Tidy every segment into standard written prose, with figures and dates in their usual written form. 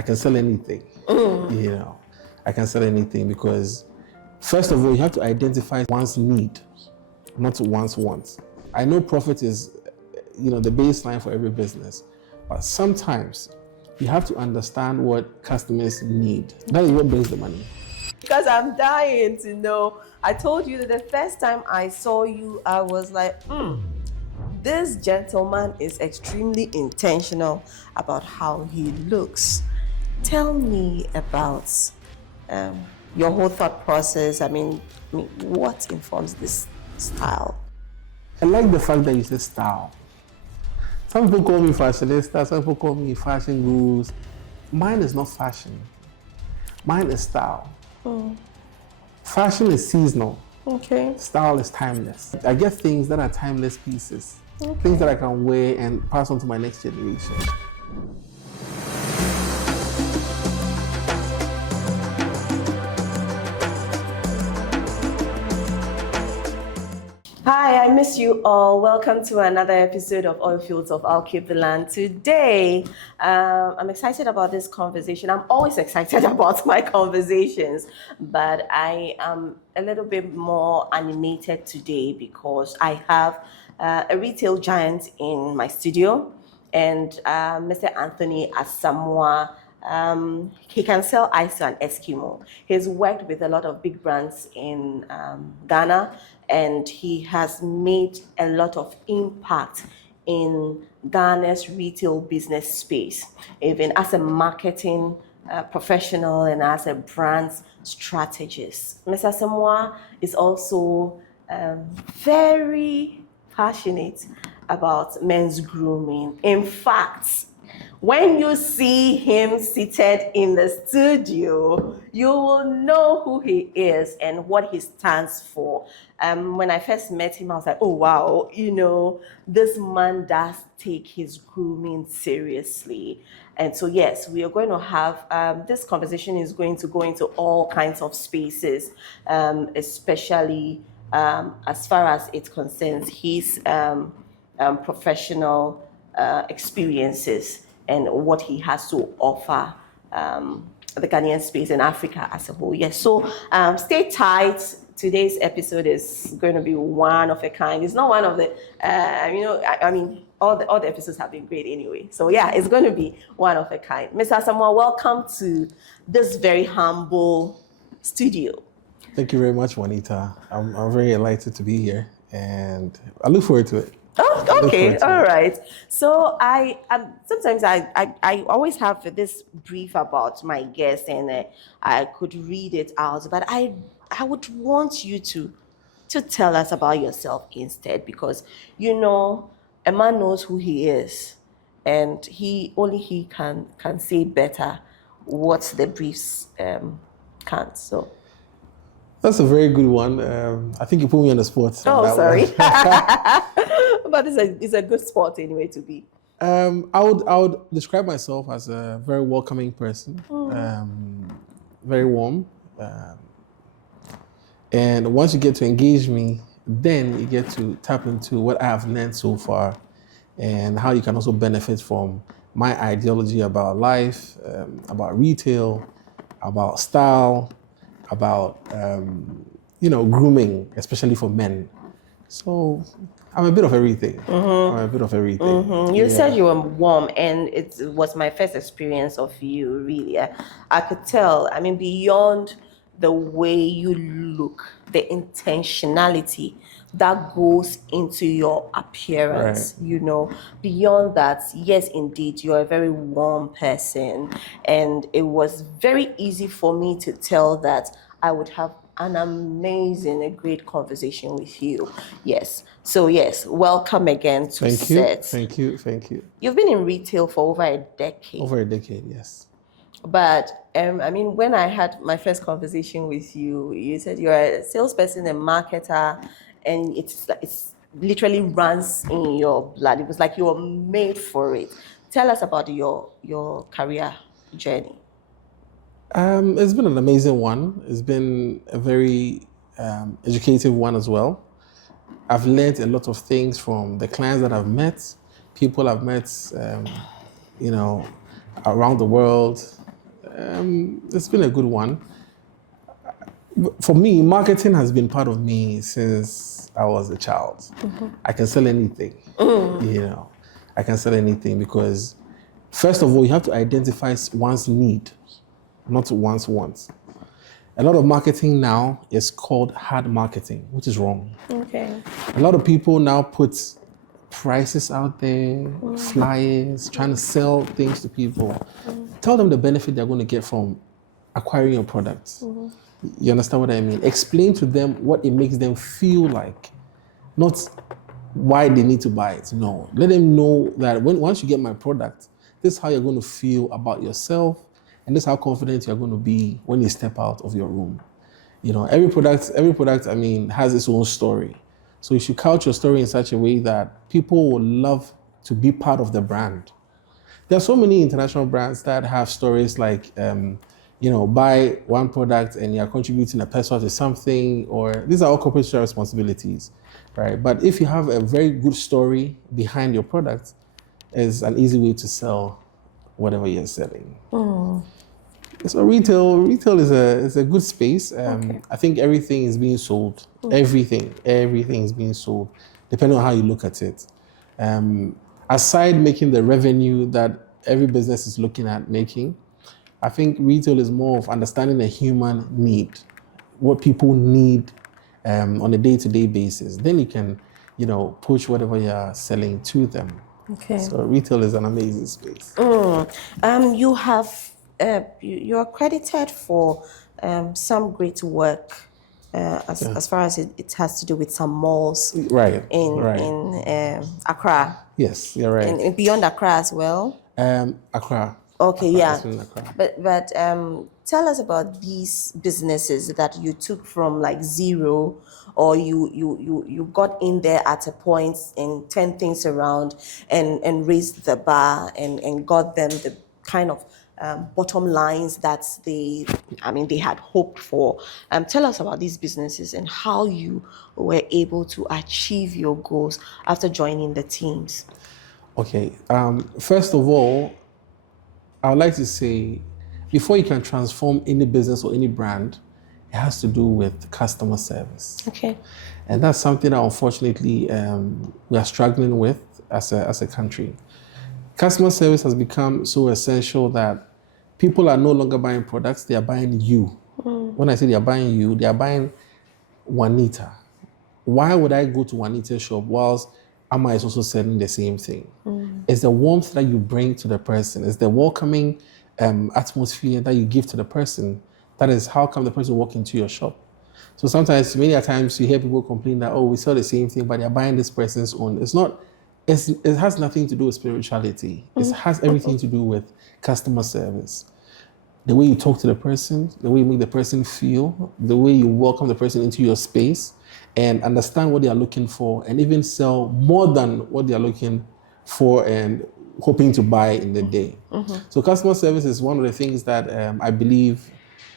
I can sell anything. You know, I can sell anything because, first of all, you have to identify one's need, not one's wants. I know profit is, the baseline for every business, but sometimes you have to understand what customers need. That is what brings the money. Because I'm dying to know. I told you that the first time I saw you, I was like, this gentleman is extremely intentional about how he looks. Tell me about your whole thought process. I mean, what informs this style? I like the fact that you say style. Some people call me fashionista, some people call me fashion gurus. Mine is not fashion. Mine is style. Fashion is seasonal. Okay. Style is timeless. I get things that are timeless pieces. Things that I can wear and pass on to my next generation. Hi, I miss you all. Welcome to another episode of Oil Fields of Alkebulan. Today, I'm excited about this conversation. I'm always excited about my conversations, but I am a little bit more animated today because I have a retail giant in my studio, and Mr. Anthony Asamoah. He can sell ice to an Eskimo. He's worked with a lot of big brands in Ghana, and he has made a lot of impact in Ghana's retail business space, even as a marketing professional and as a brand strategist. Mr. Asamoah is also very passionate about men's grooming. In fact, when you see him seated in the studio, you will know who he is and what he stands for. When I first met him, I was like, oh, wow, this man does take his grooming seriously. And so, yes, we are going to have, this conversation is going to go into all kinds of spaces, especially as far as it concerns his professional experiences and what he has to offer the Ghanaian space and Africa as a whole. Yes, so stay tight. Today's episode is going to be one of a kind. It's not one of the, all the episodes have been great anyway. So yeah, it's going to be one of a kind. Mr. Asamoah, welcome to this very humble studio. Thank you very much, Juanita. I'm very delighted to be here, and I look forward to it. Oh, okay, all right. So I sometimes I always have this brief about my guests, and I could read it out, but I would want you to tell us about yourself instead, because a man knows who he is, and he can say better what the briefs can't. So. That's a very good one. I think you put me on the spot. Oh, sorry. But it's a good spot anyway to be. I would describe myself as a very welcoming person, very warm. And once you get to engage me, then you get to tap into what I have learned so far and how you can also benefit from my ideology about life, about retail, about style, about grooming, especially for men. So I'm a bit of everything. You said you were warm, and it was my first experience of you, really. I could tell, beyond the way you look, the intentionality that goes into your appearance, right. Beyond that, yes, indeed, you're a very warm person. And it was very easy for me to tell that I would have an amazing, a great conversation with you. Yes. So yes, welcome again to set. Thank you. You've been in retail for over a decade. Over a decade, yes. But when I had my first conversation with you, you said you're a salesperson and marketer, and it's literally runs in your blood. It was like you were made for it. Tell us about your career journey. It's been an amazing one. It's been a very educative one as well. I've learned a lot of things from the clients that I've met, people I've met, around the world, It's been a good one. For me, marketing has been part of me since I was a child. I can sell anything, you know. I can sell anything because, first of all, you have to identify one's need, not one's wants. A lot of marketing now is called hard marketing, which is wrong. Okay. A lot of people now put prices out there, flyers, trying to sell things to people. Tell them the benefit they're going to get from acquiring your product. You understand what I mean? Explain to them what it makes them feel like, not why they need to buy it. No, let them know that once you get my product, this is how you're going to feel about yourself, and this is how confident you're going to be when you step out of your room. You know, every product, I mean, has its own story. So you should couch your story in such a way that people will love to be part of the brand. There are so many international brands that have stories like, buy one product and you're contributing a peso to something, or these are all corporate social responsibilities, right? But if you have a very good story behind your product, it's an easy way to sell whatever you're selling. So retail is a good space. I think everything is being sold. Everything is being sold, depending on how you look at it. Aside making the revenue that every business is looking at making, I think retail is more of understanding the human need, what people need on a day-to-day basis. Then you can, push whatever you're selling to them. Okay. So retail is an amazing space. You're credited for some great work as far as it has to do with some malls in Accra. Yes, you're right. And beyond Accra as well. Accra. Okay, Accra, yeah. Accra. But tell us about these businesses that you took from like zero, or you got in there at a point and turned things around and raised the bar and got them the kind of bottom lines that they had hoped for. Tell us about these businesses and how you were able to achieve your goals after joining the teams. Okay. First of all, I would like to say, before you can transform any business or any brand, it has to do with customer service. Okay. And that's something that unfortunately we are struggling with as a country. Customer service has become so essential that people are no longer buying products, they are buying you. When I say they are buying you, they are buying Juanita. Why would I go to Juanita's shop whilst Amma is also selling the same thing? It's the warmth that you bring to the person. It's the welcoming atmosphere that you give to the person. That is how come the person walk into your shop. So sometimes, many times, you hear people complain that, we sell the same thing, but they're buying this person's own. It has nothing to do with spirituality. It has everything to do with customer service. The way you talk to the person, the way you make the person feel, the way you welcome the person into your space and understand what they are looking for, and even sell more than what they are looking for and hoping to buy in the day. So customer service is one of the things that I believe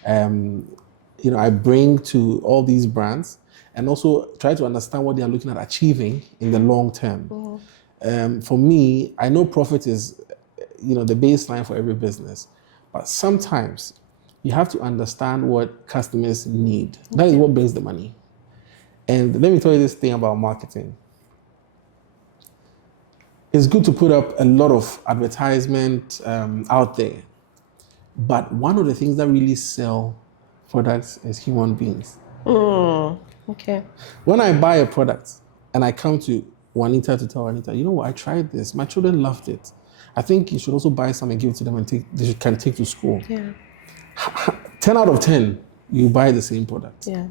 I bring to all these brands, and also try to understand what they are looking at achieving in the long term. For me, I know profit is the baseline for every business, but sometimes you have to understand what customers need. That is what brings the money. And let me tell you this thing about marketing. It's good to put up a lot of advertisement out there, but one of the things that really sell products is human beings. Okay. When I buy a product and I come to Juanita to tell Juanita, you know what, I tried this, my children loved it. I think you should also buy some and give it to them and they can take to school. Yeah. 10 out of 10, you buy the same product. Yeah.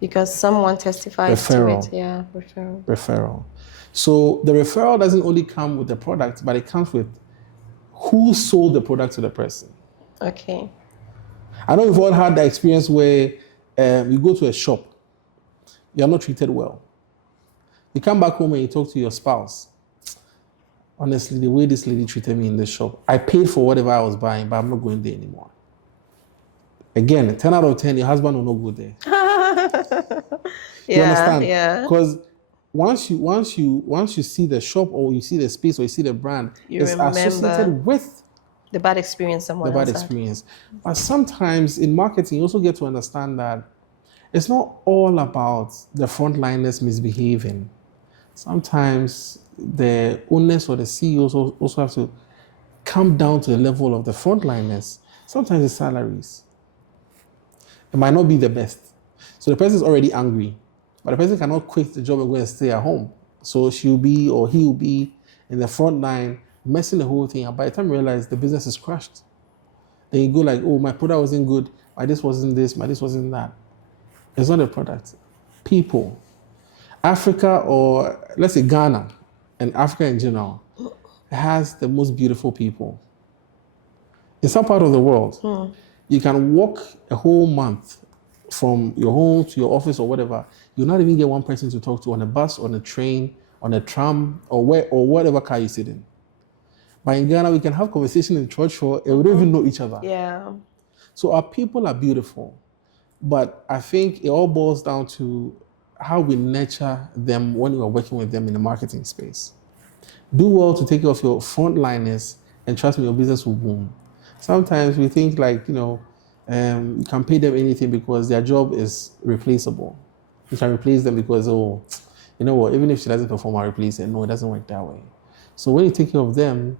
Because someone testified to it. Yeah, Referral. So the referral doesn't only come with the product, but it comes with who sold the product to the person. Okay. I know we've all had the experience where you go to a shop, you're not treated well. You come back home and you talk to your spouse. Honestly, the way this lady treated me in this shop, I paid for whatever I was buying, but I'm not going there anymore. Again, 10 out of 10, your husband will not go there. You understand? Yeah. Because once you see the shop, or you see the space, or you see the brand, it's associated with The bad experience the someone bad else had. experience. But sometimes in marketing, you also get to understand that it's not all about the frontliners misbehaving. Sometimes the owners or the CEOs also have to come down to the level of the frontliners. Sometimes the salaries. It might not be the best. So the person is already angry, but the person cannot quit the job and go and stay at home. So she'll be or he'll be in the front line messing the whole thing up. By the time you realize the business is crushed, then you go like, oh, my product wasn't good, my this wasn't this, my this wasn't that. It's not a product. People. Africa, or let's say Ghana and Africa in general, has the most beautiful people. In some part of the world, you can walk a whole month from your home to your office or whatever. You'll not even get one person to talk to on a bus, on a train, on a tram, or whatever car you sit in. But in Ghana, we can have conversation in church and we don't even know each other. Yeah. So our people are beautiful. But I think it all boils down to how we nurture them when we are working with them in the marketing space. Do well to take care of your frontliners, and trust me, your business will boom. Sometimes we think like, you can pay them anything because their job is replaceable. You can replace them because, oh, you know what, even if she doesn't perform, I'll replace her. No, it doesn't work that way. So when you take care of them,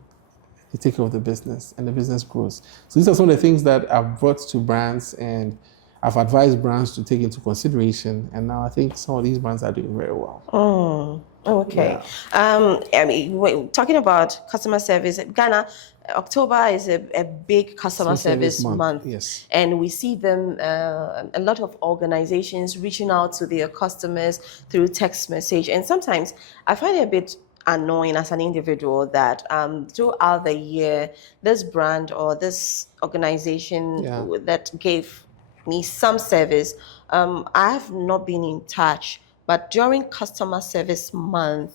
you take care of the business and the business grows. So these are some of the things that I've brought to brands and I've advised brands to take into consideration. And now I think some of these brands are doing very well. Oh, okay. Yeah. I mean, talking about customer service, Ghana, October is a big customer service month. Yes. And we see them, a lot of organizations reaching out to their customers through text message. And sometimes I find it a bit annoying as an individual that throughout the year, this brand or this organization that gave me some service, I have not been in touch. But during customer service month,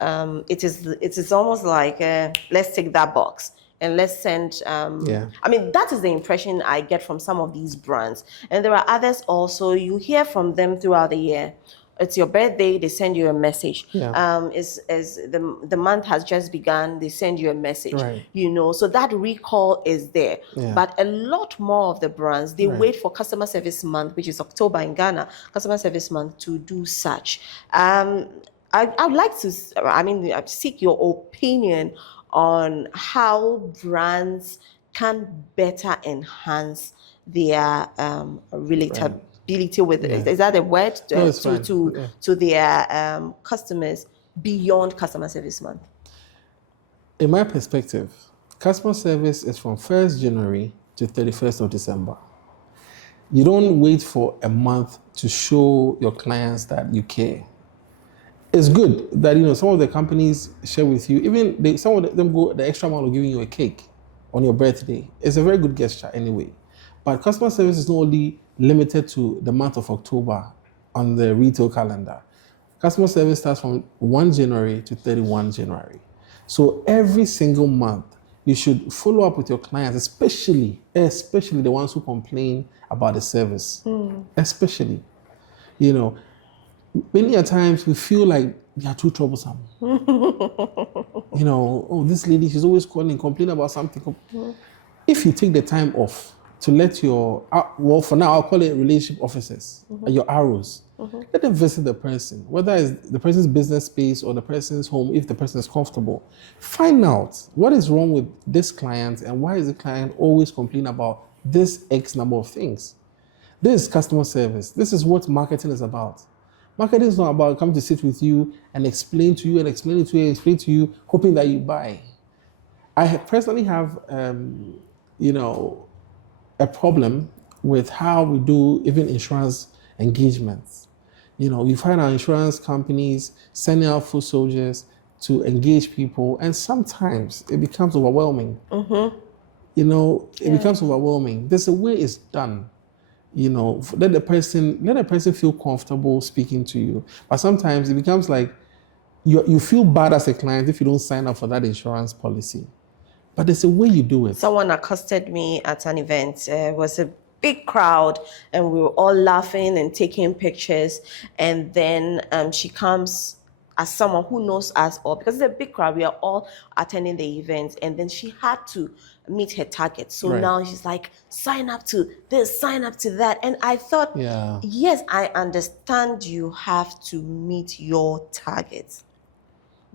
it is almost like let's take that box and let's send. I mean, that is the impression I get from some of these brands, and there are others also. You hear from them throughout the year. It's your birthday, they send you a message. As the month has just begun, they send you a message. Right. So that recall is there. But a lot more of the brands, they wait for customer service month, which is October in Ghana, customer service month, to do such. I'd like to, seek your opinion on how brands can better enhance their relatability with is that a word to their customers beyond customer service month? In my perspective, customer service is from 1st January to 31st of December. You don't wait for a month to show your clients that you care. It's good that some of the companies share with you, even some of them go the extra mile of giving you a cake on your birthday. It's a very good gesture anyway. But customer service is not only limited to the month of October on the retail calendar. Customer service starts from 1 January to 31 January. So every single month, you should follow up with your clients, especially the ones who complain about the service. Especially, many a times we feel like they are too troublesome. Oh, this lady, she's always calling, complaining about something. If you take the time off to let your, for now, I'll call it relationship officers, your arrows. Let them visit the person, whether it's the person's business space or the person's home, if the person is comfortable. Find out what is wrong with this client and why is the client always complaining about this X number of things. This is customer service. This is what marketing is about. Marketing is not about coming to sit with you and explain to you and explain to you, hoping that you buy. I personally have, a problem with how we do even insurance engagements. You find our insurance companies sending out foot soldiers to engage people, and sometimes it becomes overwhelming. It becomes overwhelming. There's a way it's done. Let the person feel comfortable speaking to you. But sometimes it becomes like you feel bad as a client if you don't sign up for that insurance policy. But there's a way you do it. Someone accosted me at an event. It was a big crowd, and we were all laughing and taking pictures. And then she comes as someone who knows us all, because it's a big crowd, we are all attending the event, and then she had to meet her target. So Right. now she's like, sign up to this, sign up to that. And I thought, Yeah. yes, I understand you have to meet your targets,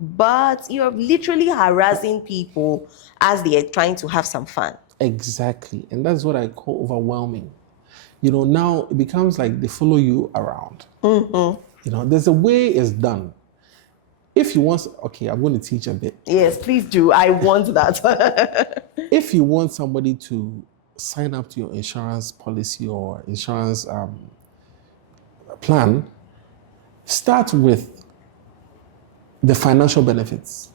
but you're literally harassing people as they are trying to have some fun. Exactly. And that's what I call overwhelming. Now it becomes like they follow you around. There's a way it's done. If you want, okay, I'm going to teach a bit. Yes, please do. I want that. If you want somebody to sign up to your insurance policy or insurance plan, start with the financial benefits.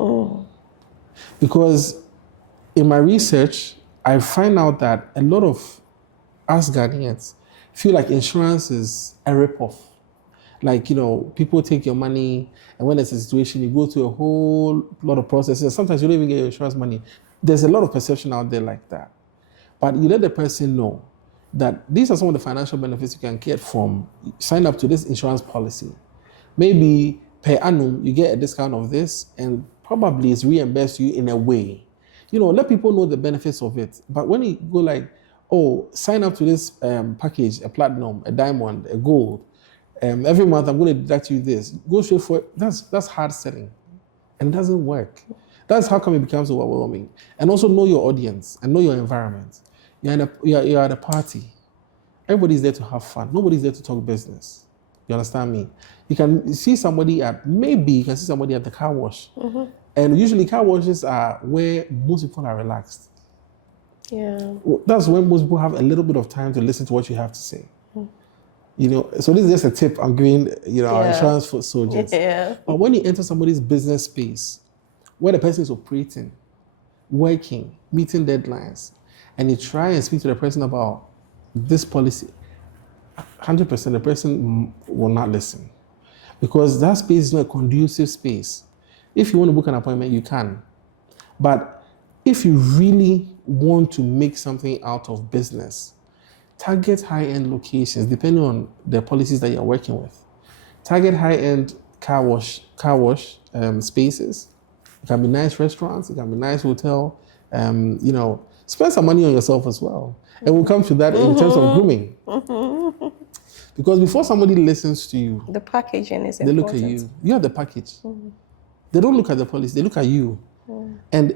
Because in my research, I find out that a lot of us Ghanaians feel like insurance is a ripoff. Like, people take your money, and when there's a situation, you go through a whole lot of processes. Sometimes you don't even get your insurance money. There's a lot of perception out there like that. But you let the person know that these are some of the financial benefits you can get from sign up to this insurance policy. Maybe per annum, you get a discount of this, and probably it's reimbursed you in a way. Let people know the benefits of it. But when you go like, oh, sign up to this package, a platinum, a diamond, a gold, every month I'm going to deduct you this. Go straight for it. That's hard selling, and it doesn't work. That's how come it becomes overwhelming. And also know your audience and know your environment. You're at a party. Everybody's there to have fun. Nobody's there to talk business. You understand me? You can see somebody at the car wash. And usually car washes are where most people are relaxed. Yeah. That's when most people have a little bit of time to listen to what you have to say. So this is just a tip I'm giving, our insurance for soldiers. Yeah. But when you enter somebody's business space, where the person is operating, working, meeting deadlines, and you try and speak to the person about this policy, 100% the person will not listen. Because that space is not a conducive space. If you want to book an appointment, you can. But if you really want to make something out of business, target high-end locations, depending on the policies that you're working with. Target high-end car wash spaces. It can be nice restaurants. It can be nice hotel. Spend some money on yourself as well. And we'll come to that in terms of grooming. Because before somebody listens to you, the packaging is they important. look at you. You have the package. They don't look at the policy. They look at you. And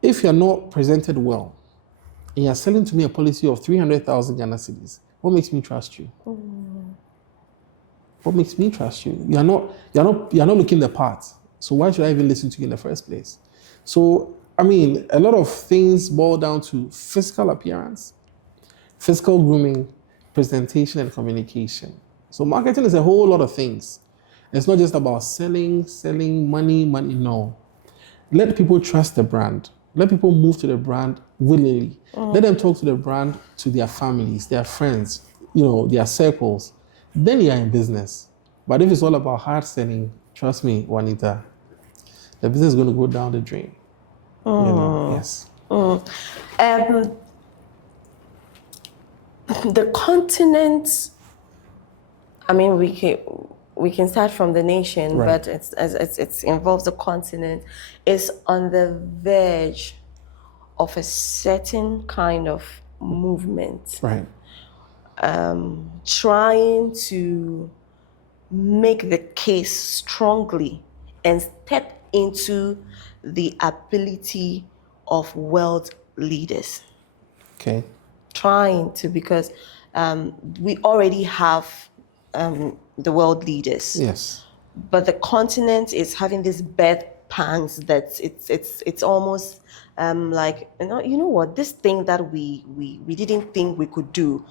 if you're not presented well, and you're selling to me a policy of 300,000 Ghana cedis, what makes me trust you? What makes me trust you? You're not looking the part. So why should I even listen to you in the first place? So, a lot of things boil down to physical appearance, physical grooming, presentation, and communication. So marketing is a whole lot of things. It's not just about selling, money, no. Let people trust the brand. Let people move to the brand willingly. Let them talk to the brand, to their families, their friends, their circles. Then you're in business. But if it's all about hard selling, trust me, Juanita, the business is going to go down the drain. Yes. The continent, we can start from the nation, Right. but it involves the continent, is on the verge of a certain kind of movement. Right. Trying to make the case strongly and step into the ability of world leaders. Okay. Trying to, because we already have the world leaders. Yes. But the continent is having these birth pangs that it's almost like, you know what, this thing that we didn't think we could do,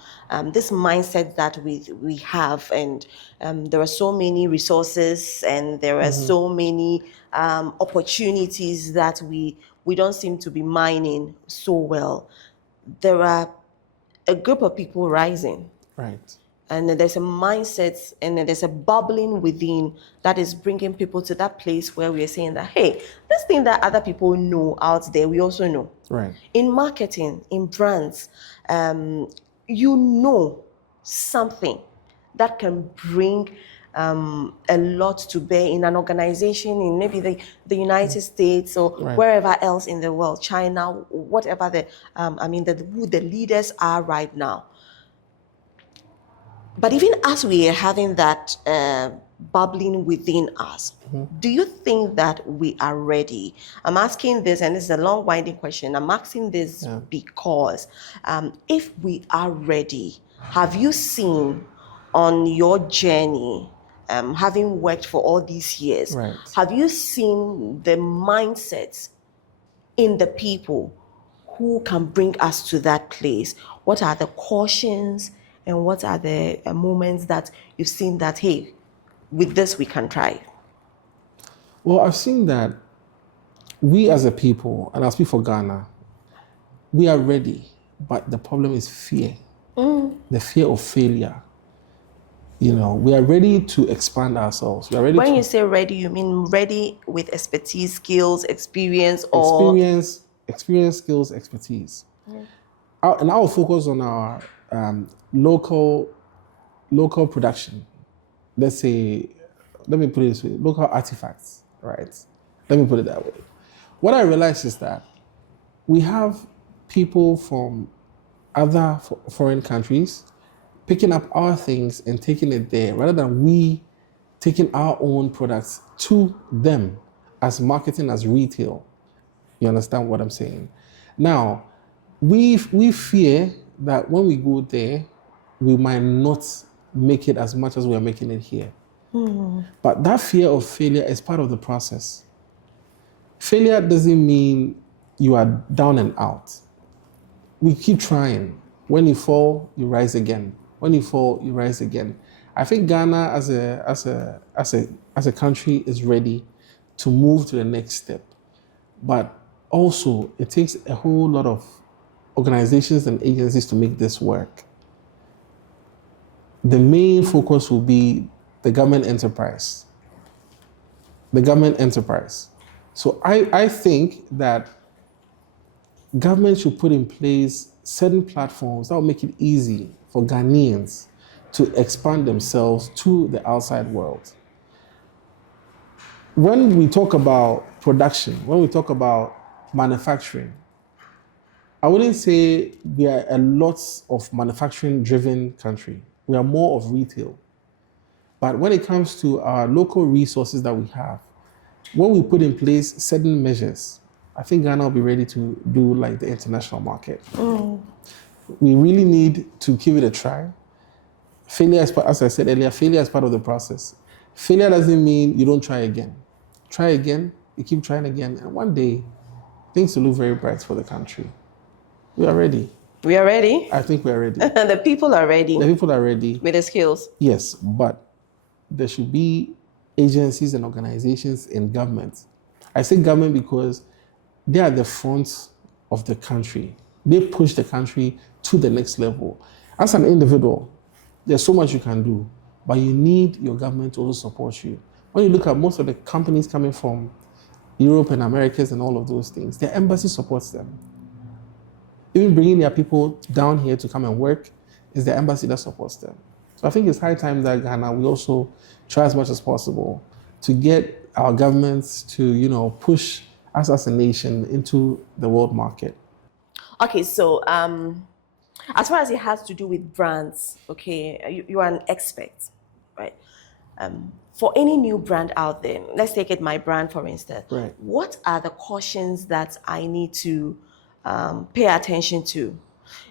this mindset that we have, and there are so many resources, and there are so many opportunities that we don't seem to be mining so well. There are a group of people rising. Right. And there's a mindset, and there's a bubbling within that is bringing people to that place where we are saying that, hey, this thing that other people know out there, we also know. Right. In marketing, in brands, you know something that can bring a lot to bear in an organization in maybe the United States or Right. wherever else in the world, China, whatever who the leaders are right now. But even as we are having that bubbling within us, do you think that we are ready? I'm asking this, and this is a long winding question. I'm asking this because if we are ready, have you seen on your journey, having worked for all these years, Right. have you seen the mindsets in the people who can bring us to that place? What are the cautions and what are the moments that you've seen that, hey, with this we can try? Well, I've seen that we as a people, and I'll speak for Ghana, we are ready, but the problem is fear. The fear of failure. You know, we are ready to expand ourselves. We are ready When to you say ready, you mean ready with expertise, skills, experience, or experience, skills, expertise. And I will focus on our local production. Let's say, let me put it this way, local artifacts, right? Let me put it that way. What I realized is that we have people from other foreign countries picking up our things and taking it there rather than we taking our own products to them as marketing, as retail. You understand what I'm saying? Now, we fear that when we go there, we might not make it as much as we are making it here. But that fear of failure is part of the process. Failure doesn't mean you are down and out. We keep trying. When you fall, you rise again. When you fall, you rise again. I think Ghana as a country is ready to move to the next step. But also, it takes a whole lot of organizations and agencies to make this work. The main focus will be the government enterprise. The government enterprise. So I think that government should put in place certain platforms that will make it easy for Ghanaians to expand themselves to the outside world. When we talk about production, when we talk about manufacturing, I wouldn't say we are a lot of manufacturing-driven country. We are more of retail. But when it comes to our local resources that we have, when we put in place certain measures, I think Ghana will be ready to do like the international market. We really need to give it a try. Failure, as I said earlier, failure is part of the process. Failure doesn't mean you don't try again. Try again, you keep trying again, and one day, things will look very bright for the country. We are ready. We are ready? I think we are ready. The people are ready. The people are ready. With the skills? Yes, but there should be agencies and organizations in government. I say government because they are the front of the country. They push the country to the next level. As an individual, there's so much you can do, but you need your government to also support you. When you look at most of the companies coming from Europe and Americas and all of those things, their embassy supports them. Even bringing their people down here to come and work is the embassy that supports them. So I think it's high time that Ghana, we also try as much as possible to get our governments to, push us as a nation into the world market. Okay, so as far as it has to do with brands, okay, you are an expert, right? For any new brand out there, let's take it my brand for instance. Right. What are the cautions that I need to pay attention to?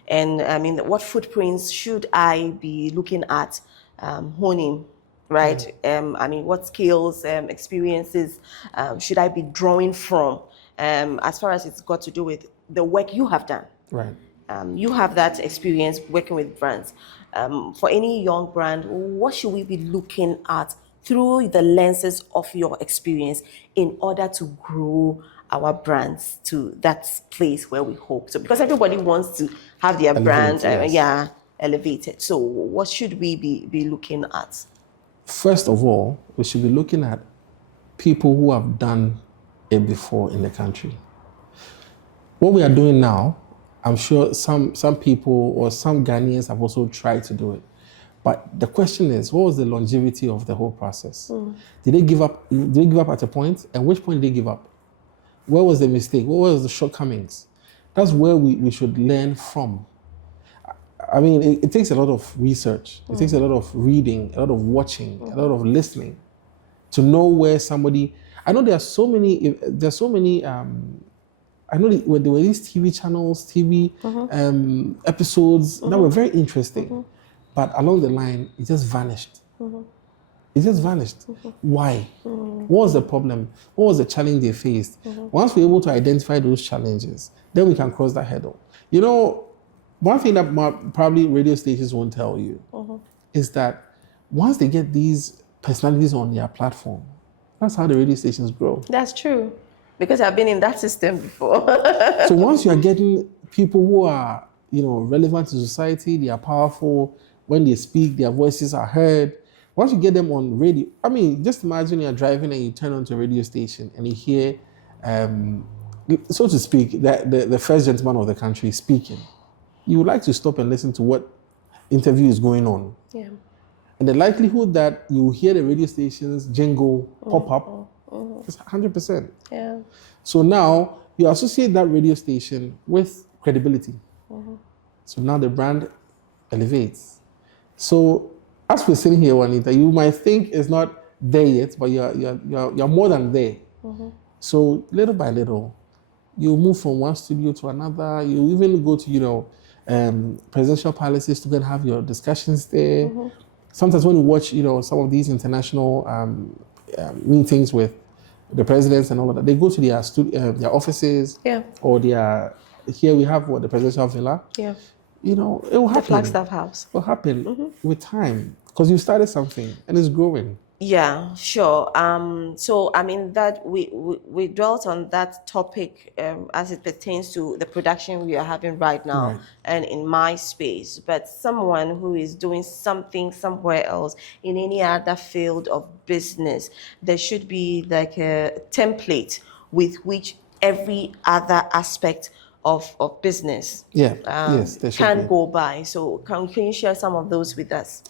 And I mean, what footprints should I be looking at honing, right? I mean, what skills, experiences should I be drawing from as far as it's got to do with the work you have done? Right. You have that experience working with brands. For any young brand, what should we be looking at through the lenses of your experience in order to grow our brands to that place where we hope to? Because everybody wants to have their brand, yes. Elevated. So what should we be looking at? First of all, we should be looking at people who have done it before in the country. What we are doing now, I'm sure some people or some Ghanaians have also tried to do it. But the question is, what was the longevity of the whole process? Did they give up? Did they give up at a point? And which point did they give up? Where was the mistake? What was the shortcomings? That's where we should learn from. I mean, it takes a lot of research. It takes a lot of reading, a lot of watching, a lot of listening to know where somebody. I know there are so many. I know when there were these TV channels, TV episodes that were very interesting, but along the line, it just vanished. It just vanished. Why? What was the problem? What was the challenge they faced? Once we're able to identify those challenges, then we can cross that hurdle. You know, one thing that probably radio stations won't tell you is that once they get these personalities on their platform, that's how the radio stations grow. That's true. Because I've been in that system before. So once you are getting people who are, relevant to society, they are powerful, when they speak, their voices are heard. Once you get them on radio, I mean, just imagine you're driving and you turn onto a radio station and you hear, so to speak, that the first gentleman of the country speaking. You would like to stop and listen to what interview is going on. Yeah. And the likelihood that you hear the radio station's jingle pop up is 100%. Yeah. So now you associate that radio station with credibility. So now the brand elevates. So as we're sitting here, Juanita, you might think it's not there yet, but you're more than there. So little by little, you move from one studio to another. You even go to presidential palaces to go and have your discussions there. Sometimes when you watch some of these international meetings with the presidents and all of that, they go to their offices. Yeah. Or here we have the presidential villa. Yeah. It will happen. The Flagstaff House. It will happen with time because you started something and it's growing. Yeah, sure. So I mean that we dwelt on that topic as it pertains to the production we are having right now, Right. and in my space. But someone who is doing something somewhere else in any other field of business, there should be like a template with which every other aspect of business Yes, there should can be. go by. So can you share some of those with us?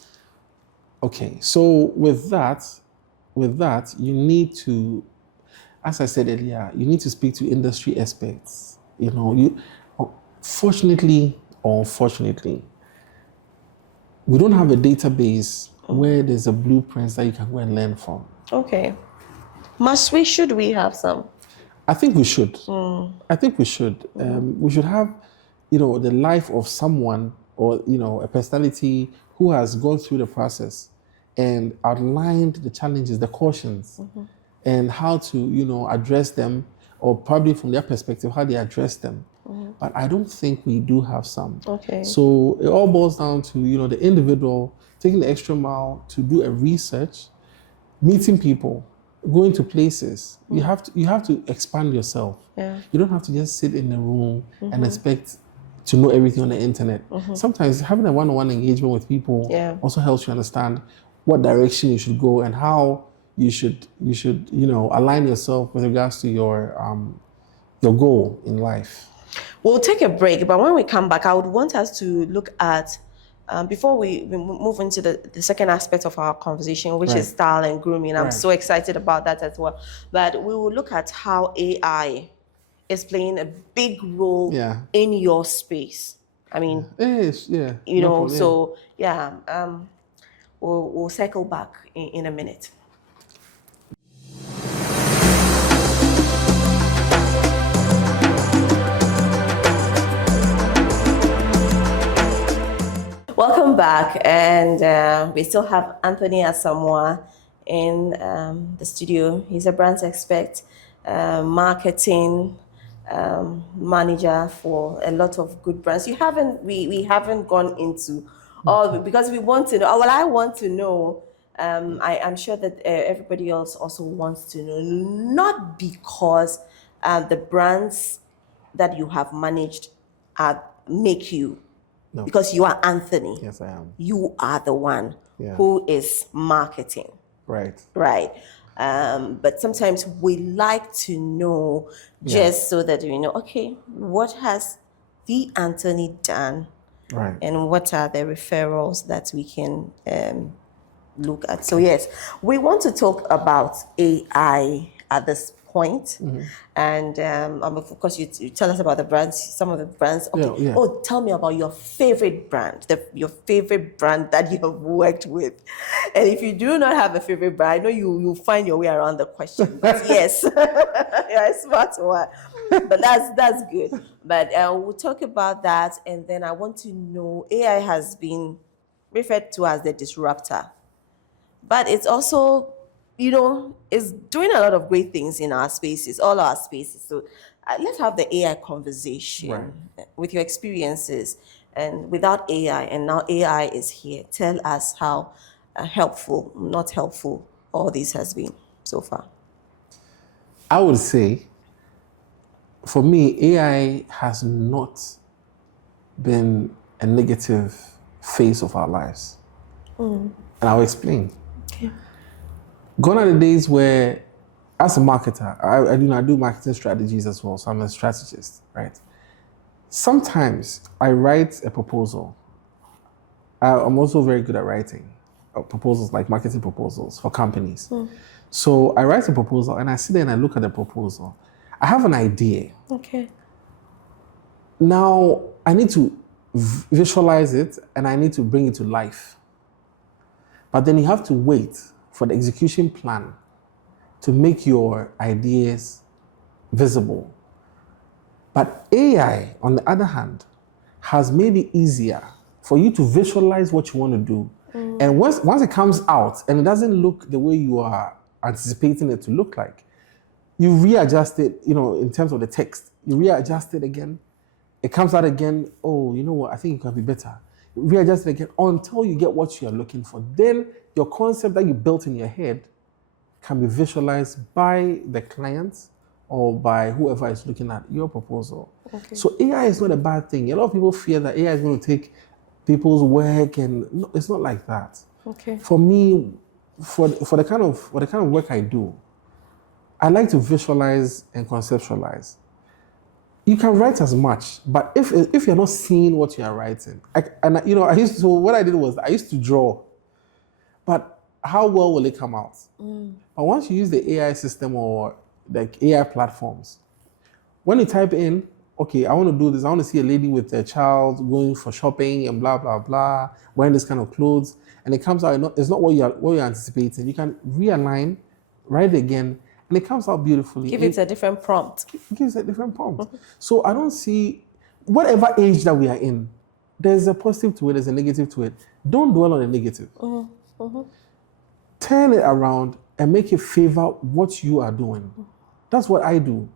Okay, so with that, you need to, as I said earlier, you need to speak to industry experts. Fortunately or unfortunately, we don't have a database where there's a blueprint that you can go and learn from. Okay. Should we have some? I think we should. I think we should. We should have, the life of someone or, a personality who has gone through the process and outlined the challenges, the cautions, and how to, address them, or probably from their perspective, how they address them. But I don't think we do have some. Okay. So it all boils down to, the individual taking the extra mile to do a research, meeting people, going to places. You have to expand yourself. Yeah. You don't have to just sit in the room and expect to know everything on the internet. Sometimes having a one-on-one engagement with people also helps you understand what direction you should go and how you should align yourself with regards to your goal in life. We'll take a break, but when we come back, I would want us to look at before we move into the second aspect of our conversation, which is style and grooming. I'm so excited about that as well. But we will look at how AI is playing a big role in your space. I mean, we'll circle back in a minute. Welcome back, and we still have Anthony Asamoah in the studio. He's a brand expert, marketing manager for a lot of good brands. We haven't gone into all because we want to know. Well, I want to know. I'm sure that everybody else also wants to know. Not because the brands that you have managed make you. No. Because you are Anthony. Yes, I am. You are the one who is marketing. Right. Right. But sometimes we like to know just so that we know, okay, what has the Anthony done Right. And what are the referrals that we can look at. So yes, we want to talk about AI at this point. And of course, you tell us about the brands, some of the brands. Okay. Yeah. Oh, tell me about your favorite brand, your favorite brand that you have worked with. And if you do not have a favorite brand, I know you'll find your way around the question. But yes, you're a smart one. But that's good. But we'll talk about that, and then I want to know, AI has been referred to as the disruptor, but it's also, is doing a lot of great things in our spaces, all our spaces. So let's have the AI conversation with your experiences and without AI, and now AI is here. Tell us how helpful, not helpful, all this has been so far. I would say, for me, AI has not been a negative phase of our lives. And I'll explain. Okay. Gone are the days where, as a marketer, I do marketing strategies as well, so I'm a strategist, right? Sometimes I write a proposal. I'm also very good at writing proposals, like marketing proposals for companies. So I write a proposal and I sit there and I look at the proposal. I have an idea. Okay. Now I need to visualize it and I need to bring it to life. But then you have to wait for the execution plan to make your ideas visible. But AI, on the other hand, has made it easier for you to visualize what you want to do. And once it comes out and it doesn't look the way you are anticipating it to look like, you readjust it, in terms of the text. You readjust it again. It comes out again. Oh, you know what? I think it can be better. Readjust it again until you get what you are looking for. Then your concept that you built in your head can be visualized by the client or by whoever is looking at your proposal. Okay. So AI is not a bad thing. A lot of people fear that AI is going to take people's work, and no, it's not like that. Okay. For me, for the kind of work I do, I like to visualize and conceptualize. You can write as much, but if you're not seeing what you are writing, what I did was I used to draw, but how well will it come out? But once you use the AI system or like AI platforms, when you type in, okay, I want to do this, I want to see a lady with a child going for shopping and blah, blah, blah, wearing this kind of clothes, and it comes out, it's not what you're anticipating. You can realign, write it again, and it comes out beautifully. Give it a different prompt. It gives a different prompt. So I don't see, whatever age that we are in, there's a positive to it, there's a negative to it. Don't dwell on the negative. Turn it around and make it favor what you are doing. That's what I do.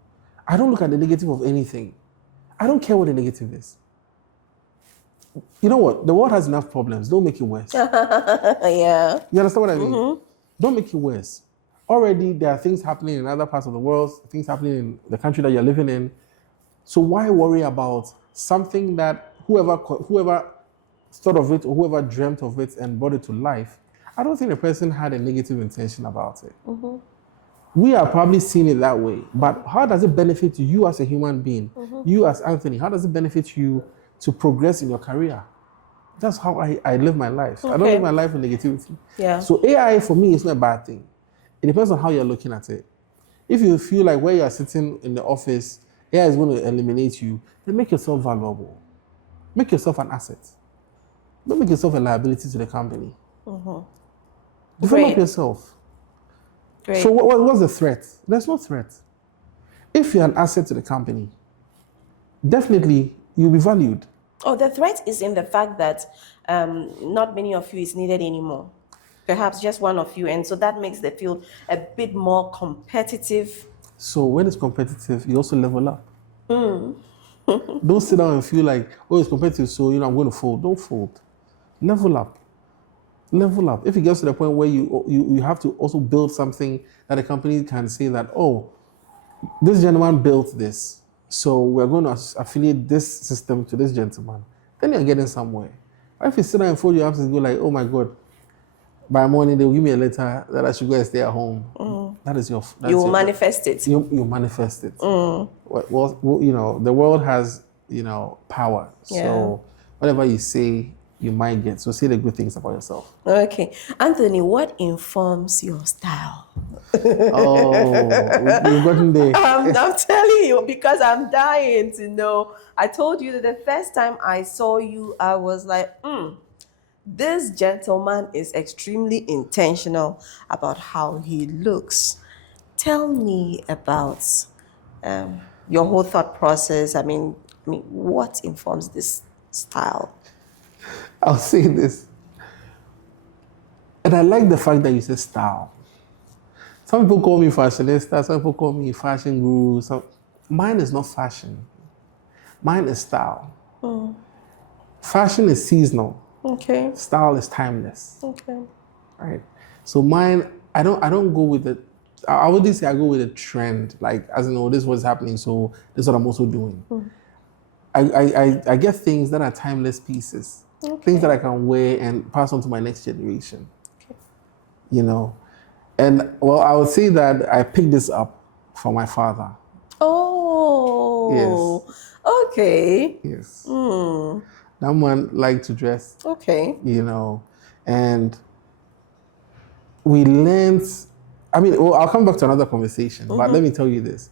I don't look at the negative of anything. I don't care what the negative is. You know what? The world has enough problems. Don't make it worse. Yeah. You understand what I mean? Don't make it worse. Already, there are things happening in other parts of the world, things happening in the country that you're living in. So why worry about something that whoever thought of it or whoever dreamt of it and brought it to life? I don't think the person had a negative intention about it. We are probably seeing it that way. But how does it benefit you as a human being? You as Anthony, how does it benefit you to progress in your career? That's how I live my life. I don't live my life with negativity. Yeah. So AI for me is not a bad thing. It depends on how you're looking at it. If you feel like where you're sitting in the office, AI is going to eliminate you, then make yourself valuable. Make yourself an asset. Don't make yourself a liability to the company. Develop yourself. Great. So what's the threat? There's no threat. If you're an asset to the company, definitely you'll be valued. Oh, the threat is in the fact that not many of you is needed anymore. Perhaps just one of you, and so that makes the field a bit more competitive. So when it's competitive, you also level up. Don't sit down and feel like, oh, it's competitive, so I'm going to fold. Don't fold. Level up. Level up. If it gets to the point where you have to also build something that a company can say that, oh, this gentleman built this, so we're going to affiliate this system to this gentleman, then you're getting somewhere. But if you sit down and fold your arms and go like, oh my God, by morning they will give me a letter that I should go and stay at home. That is your. You will manifest it. You manifest it. Well, the world has power. Yeah. So whatever you say, you might get. So say the good things about yourself. Okay. Anthony, what informs your style? Oh, we've gotten there. I'm telling you because I'm dying to know. I told you that the first time I saw you, I was like, this gentleman is extremely intentional about how he looks. Tell me about your whole thought process. I mean, what informs this style? I'll say this. And I like the fact that you say style. Some people call me fashionista, some people call me fashion guru. Mine is not fashion. Mine is style. Fashion is seasonal. Okay. Style is timeless. Okay. Right? So mine, I don't go with the, I wouldn't say I go with a trend, like as in, oh, this is what's happening, so this is what I'm also doing. I get things that are timeless pieces. Things that I can wear and pass on to my next generation. You know? And well, I would say that I picked this up from my father. Oh. Yes. Okay. Yes. That man liked to dress. Okay. You know, and we learned, I'll come back to another conversation, but let me tell you this.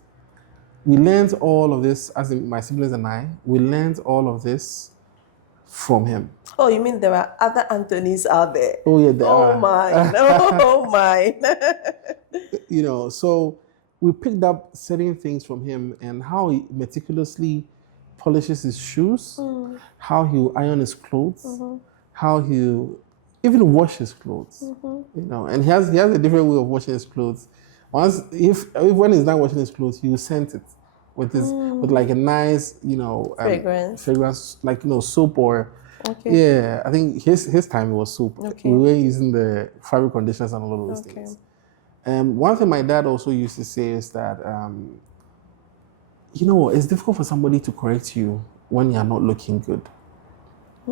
We learned all of this, as in my siblings and I, we learned all of this from him. Oh, you mean there are other Anthonys out there? Oh, yeah, there are. Oh, mine. Oh, mine. You know, so we picked up certain things from him and how he meticulously polishes his shoes, how he iron his clothes, how he even wash his clothes. You know, and he has a different way of washing his clothes. Once, if when he's done washing his clothes, he will scent it with like a nice, fragrance, like soap or. Okay. Yeah, I think his time was soap. Okay. We were using the fabric conditioners and all of those things. One thing my dad also used to say is that, it's difficult for somebody to correct you when you're not looking good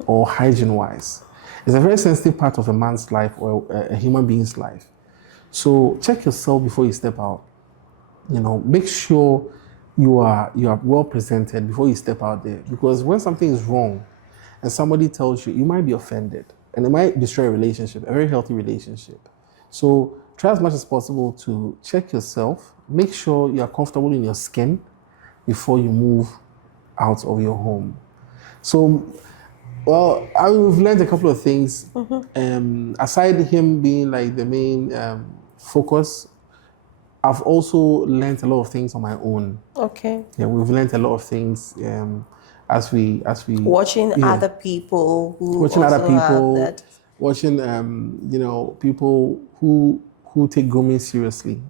or hygiene-wise. It's a very sensitive part of a man's life or a human being's life. So check yourself before you step out. You know, make sure you are well presented before you step out there. Because when something is wrong and somebody tells you, you might be offended and it might destroy a relationship, a very healthy relationship. So try as much as possible to check yourself, make sure you are comfortable in your skin before you move out of your home. So, well, we've learned a couple of things. Aside him being like the main focus, I've also learned a lot of things on my own. Okay. Yeah, we've learned a lot of things as we watching other people who watching people who take grooming seriously.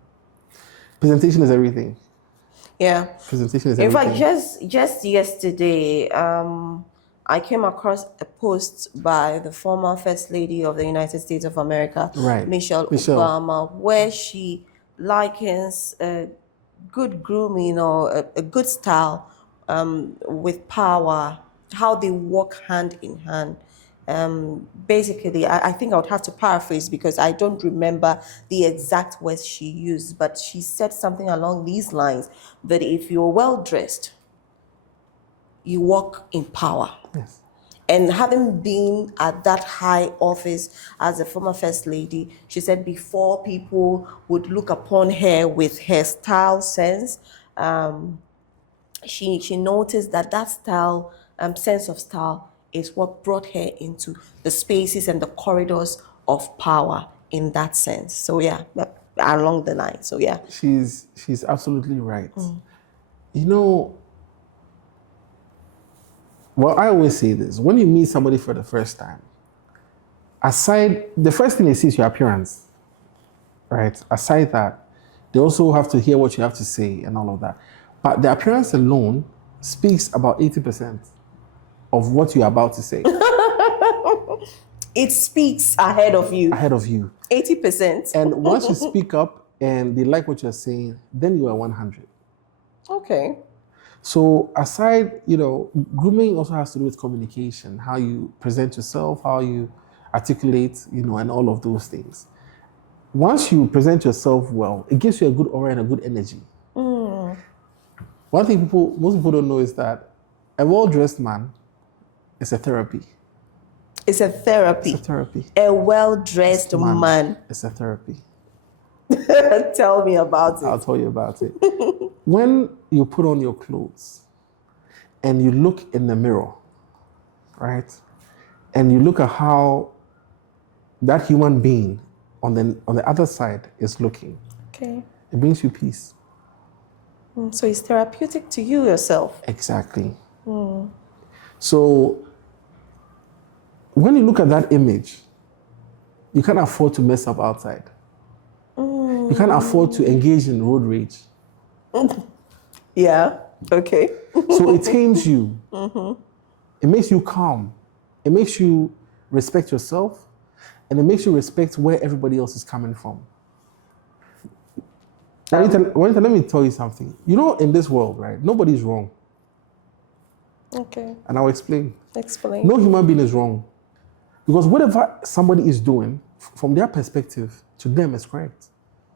Presentation is everything. Yeah. Presentation is everything. In fact, just yesterday, I came across a post by the former First Lady of the United States of America, Michelle Obama, where she likens good grooming or a good style with power, how they walk hand in hand. Basically, I think I would have to paraphrase because I don't remember the exact words she used, but she said something along these lines, that if you're well dressed, you walk in power. Yes. And having been at that high office as a former First Lady, she said before people would look upon her with her style sense, she noticed that style, sense of style, is what brought her into the spaces and the corridors of power in that sense. So yeah, along the line. So yeah. She's absolutely right. You know, well, I always say this. When you meet somebody for the first time, the first thing they see is your appearance, right? Aside that, they also have to hear what you have to say and all of that. But the appearance alone speaks about 80% of what you're about to say. It speaks ahead of you. 80%. And once you speak up and they like what you're saying, then you are 100. Okay. So aside, grooming also has to do with communication, how you present yourself, how you articulate, and all of those things. Once you present yourself well, it gives you a good aura and a good energy. One thing most people don't know is that a well-dressed man It's a therapy. It's a therapy. It's a therapy. A well-dressed man. It's a therapy. Tell me about it. I'll tell you about it. When you put on your clothes and you look in the mirror, right? And you look at how that human being on the other side is looking. Okay. It brings you peace. So it's therapeutic to you yourself. Exactly. So when you look at that image, you can't afford to mess up outside. You can't afford to engage in road rage. Yeah. Okay. So it tames you. It makes you calm. It makes you respect yourself, and it makes you respect where everybody else is coming from. Juanita, let me tell you something. You know, in this world, right, nobody's wrong. Okay. And I'll explain. Explain. No human being is wrong. Because whatever somebody is doing, from their perspective, to them is correct.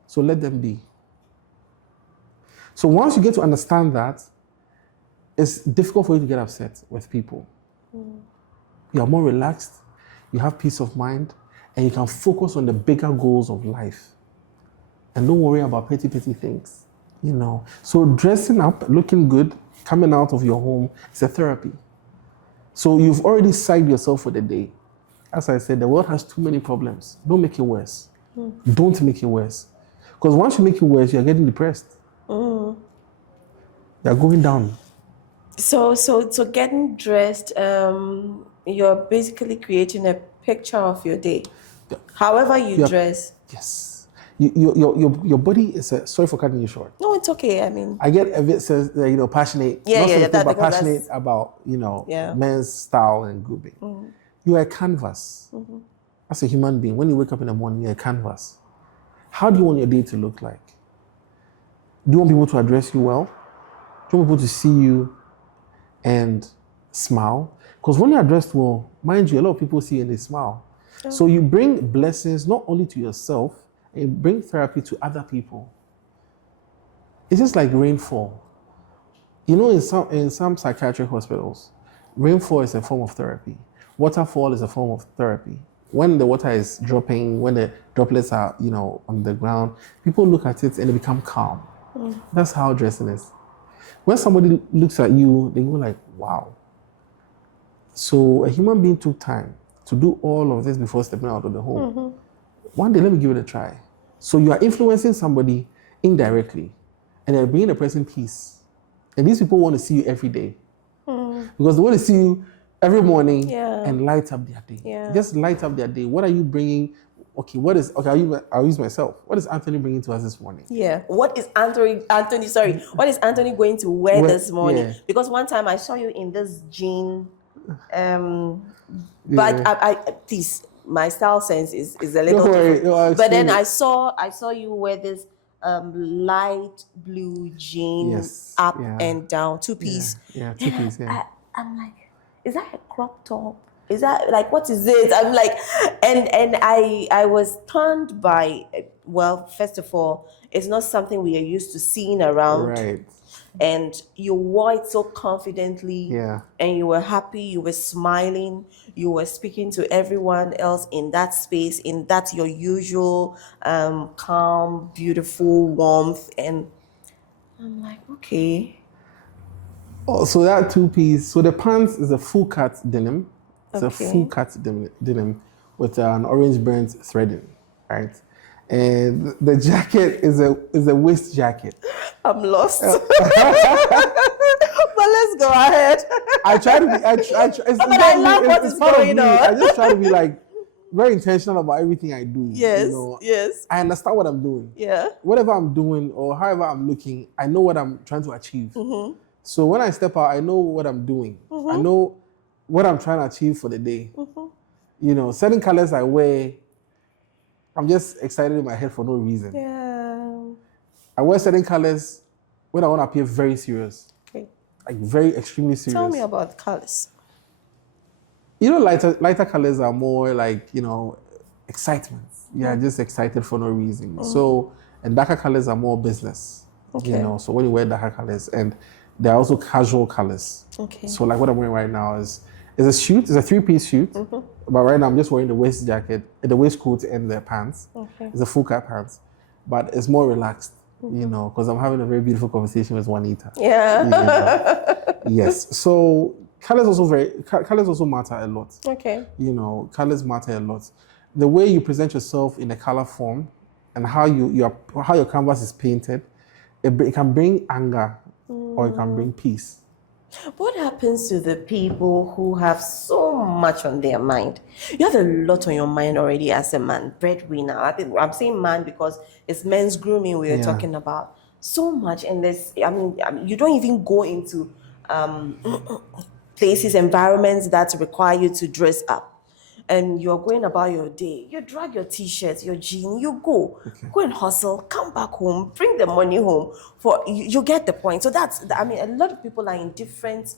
So let them be. So once you get to understand that, it's difficult for you to get upset with people. You are more relaxed, you have peace of mind, and you can focus on the bigger goals of life. And don't worry about petty things, you know. So dressing up, looking good, coming out of your home, it's a therapy. So you've already psyched yourself for the day. As I said, the world has too many problems. Don't make it worse. Don't make it worse. Because once you make it worse, you're getting depressed. You're going down. So getting dressed, you're basically creating a picture of your day. Yeah. However you dress. Yes. Your body is sorry for cutting you short. No, it's okay. I mean, I get if it says passionate. But passionate about men's style and grooming. You are a canvas. As a human being, when you wake up in the morning, you're a canvas. How do you want your day to look like? Do you want people to address you well? Do you want people to see you and smile? Because when you're dressed well, mind you, a lot of people see you and they smile. Oh. So you bring blessings not only to yourself, and you bring therapy to other people. It's just like rainfall. You know, in some psychiatric hospitals, rainfall is a form of therapy. Waterfall is a form of therapy. When the water is dropping, when the droplets are, on the ground, people look at it and they become calm. That's how dressing is. When somebody looks at you, they go like, wow. So a human being took time to do all of this before stepping out of the home. One day, let me give it a try. So you are influencing somebody indirectly, and they're bringing the person peace. And these people want to see you every day. Because they want to see you every morning and light up their day. Yeah. Just light up their day. What are you bringing? I'll use myself. What is Anthony bringing to us this morning? Yeah. What is Anthony going to wear this morning? Yeah. Because one time I saw you in this jean, but I please, my style sense is a little different. But then I saw you wear this light blue jean up and down, two-piece. Yeah, two-piece, yeah. I'm like, is that a crop top? Is that like, what is it? I'm like, and I was stunned by, well, first of all, it's not something we are used to seeing around. Right. And you wore it so confidently. Yeah. And you were happy, you were smiling, you were speaking to everyone else in that space, in that your usual calm, beautiful warmth. And I'm like, okay. Oh, so that two-piece, so the pants is a full cut denim. It's a full cut denim with an orange burnt threading, right? And the jacket is a waist jacket. I'm lost. But let's go ahead. I try to be. I love what is going on. I just try to be like very intentional about everything I do. Yes. Yes. I understand what I'm doing. Yeah. Whatever I'm doing or however I'm looking, I know what I'm trying to achieve. So when I step out, I know what I'm doing. I know what I'm trying to achieve for the day. Certain colors I wear, I'm just excited in my head for no reason. Yeah. I wear certain colors when I want to appear very serious. Okay. Like very extremely serious. Tell me about colors. Lighter colors are more like, excitement. Yeah, just excited for no reason. So, and darker colors are more business. Okay. So when you wear darker colors, and there are also casual colors. Okay. So like what I'm wearing right now is It's a suit. It's a three-piece suit. But right now I'm just wearing the waist jacket, the waistcoat, and the pants. Okay. It's a full cut pants, but it's more relaxed. You know, because I'm having a very beautiful conversation with Juanita. Yeah. You know? Yes. So colors also matter a lot. Okay. You know, colors matter a lot. The way you present yourself in a color form and how your canvas is painted, it can bring anger or it can bring peace. What happens to the people who have so much on their mind? You have a lot on your mind already as a man, breadwinner. I'm saying man because it's men's grooming we are talking about. So much in this. I mean, you don't even go into places, environments that require you to dress up. And you're going about your day. You drag your t-shirts, your jeans, you go and hustle, come back home, bring the money home. You get the point. So I mean, a lot of people are in different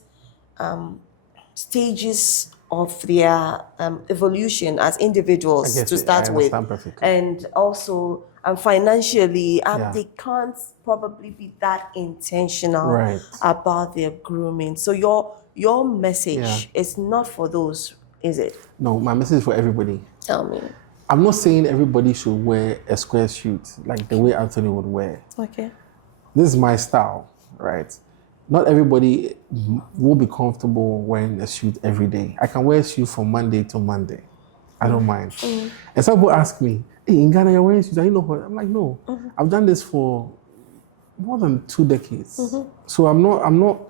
stages of their evolution as individuals to start with. Perfectly. And also financially, they can't probably be that intentional about their grooming. So your message is not for those, is it? No, my message is for everybody. Tell me. I'm not saying everybody should wear a square suit like the way Anthony would wear. Okay. This is my style, right? Not everybody will be comfortable wearing a suit every day. I can wear a suit from Monday to Monday. I don't mind. And some people ask me, hey, in Ghana, you're wearing suits. I know what? I'm like, no. I've done this for more than 2 decades. So I'm not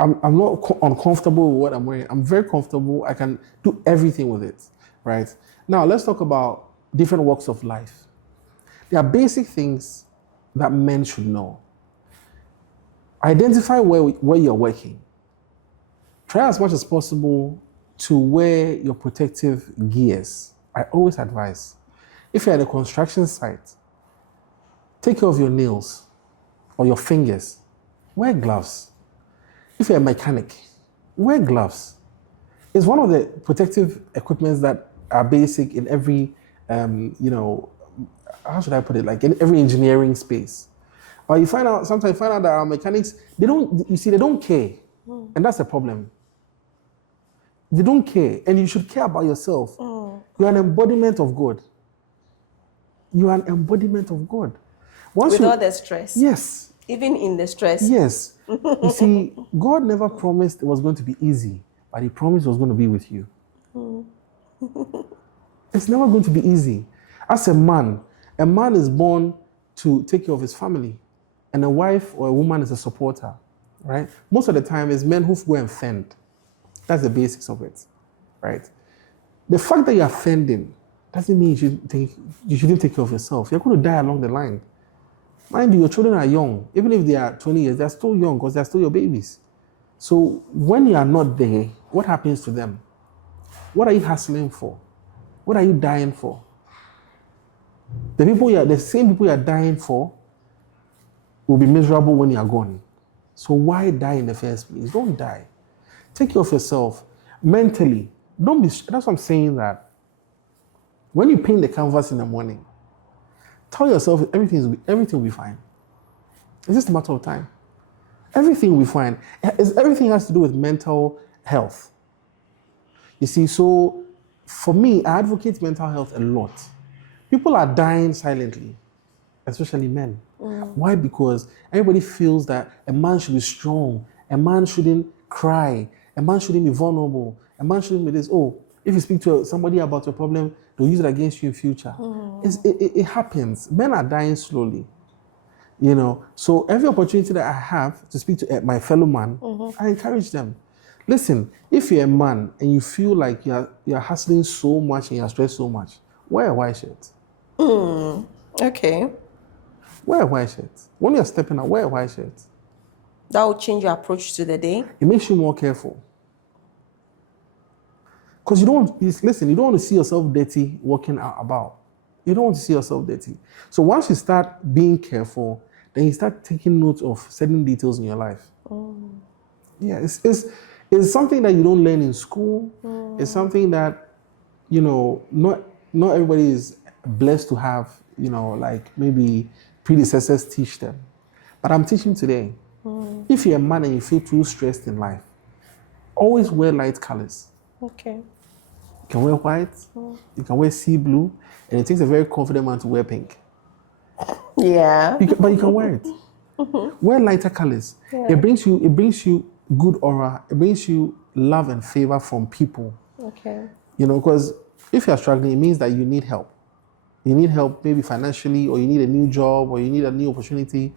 uncomfortable with what I'm wearing. I'm very comfortable. I can do everything with it, right? Now, let's talk about different walks of life. There are basic things that men should know. Identify where you're working. Try as much as possible to wear your protective gears. I always advise. If you're at a construction site, take care of your nails or your fingers. Wear gloves. If you're a mechanic, wear gloves. It's one of the protective equipments that are basic in every, how should I put it? Like in every engineering space. But sometimes you find out that our mechanics, they don't care. And that's the problem. They don't care. And you should care about yourself. You're an embodiment of God. You are an embodiment of God. With all the stress. Yes. Even in the stress. Yes. You see, God never promised it was going to be easy, but He promised it was going to be with you. It's never going to be easy. As a man is born to take care of his family, and a wife or a woman is a supporter, right? Most of the time, it's men who go and fend. That's the basics of it, right? The fact that you're fending doesn't mean you shouldn't take care of yourself. You're going to die along the line. Mind you, your children are young. Even if they are 20 years, they're still young because they're still your babies. So when you are not there, what happens to them? What are you hustling for? What are you dying for? The same people you are dying for will be miserable when you are gone. So why die in the first place? Don't die. Take care of yourself mentally. That's what I'm saying, that when you paint the canvas in the morning, tell yourself everything will be fine. It's just a matter of time. Everything will be fine. Everything has to do with mental health. You see, so for me, I advocate mental health a lot. People are dying silently, especially men. Why? Because everybody feels that a man should be strong, a man shouldn't cry, a man shouldn't be vulnerable, a man shouldn't be this. Oh, if you speak to somebody about your problem, they'll use it against you in future. It happens. Men are dying slowly. You know, so every opportunity that I have to speak to my fellow man, I encourage them. Listen, if you're a man and you feel like you're hustling so much and you're stressed so much, wear a white shirt. Okay. Wear a white shirt. When you're stepping out, wear a white shirt. That will change your approach to the day. It makes you more careful. Because you don't want to see yourself dirty walking out about. You don't want to see yourself dirty. So once you start being careful, then you start taking note of certain details in your life. Yeah, it's something that you don't learn in school. It's something that, not everybody is blessed to have, like maybe predecessors teach them. But I'm teaching today. If you're a man and you feel too stressed in life, always wear light colors. Okay. You can wear white, you can wear sea blue, and it takes a very confident man to wear pink. Yeah. But you can wear it. Wear lighter colors. Yeah. It brings you good aura. It brings you love and favor from people. Okay. Because if you're struggling, it means that you need help. You need help maybe financially, or you need a new job, or you need a new opportunity.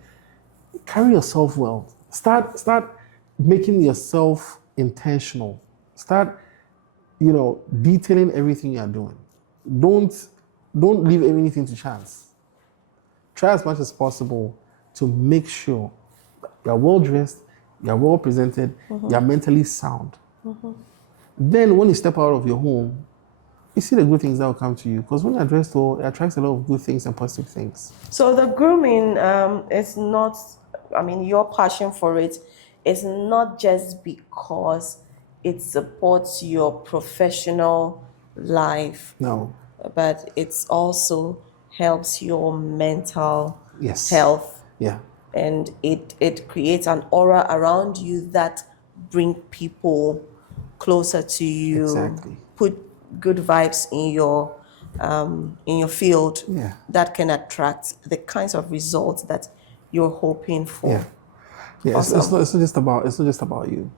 Carry yourself well. Start making yourself intentional. Start, detailing everything you're doing. Don't leave anything to chance. Try as much as possible to make sure you're well dressed, you're well presented, you're mentally sound. Then when you step out of your home, you see the good things that will come to you. Because when you're dressed well, it attracts a lot of good things and positive things. So the grooming is not, your passion for it is not just because it supports your professional life. No. But it also helps your mental Yes. health. Yeah. And it creates an aura around you that bring people closer to you. Exactly. Put good vibes in your field. Yeah. That can attract the kinds of results that you're hoping for. Yeah. Yeah. Awesome. It's not just about you.